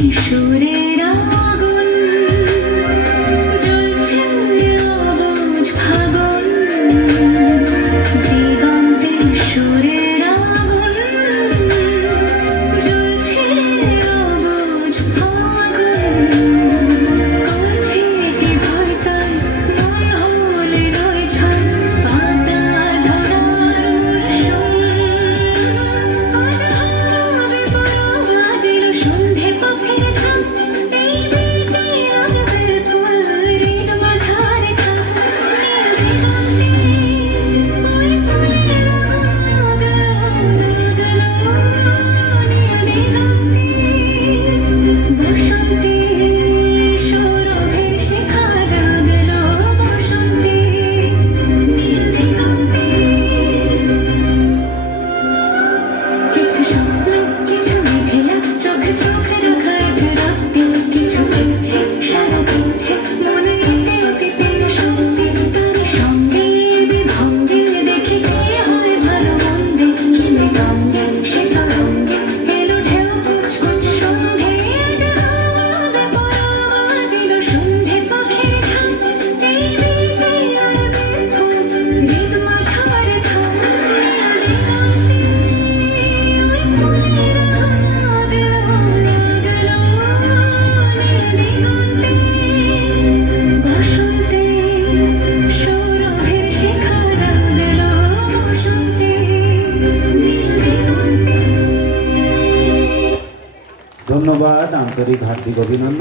You show. ধন্যবাদ আন্তরিক হার্দিক অভিনন্দন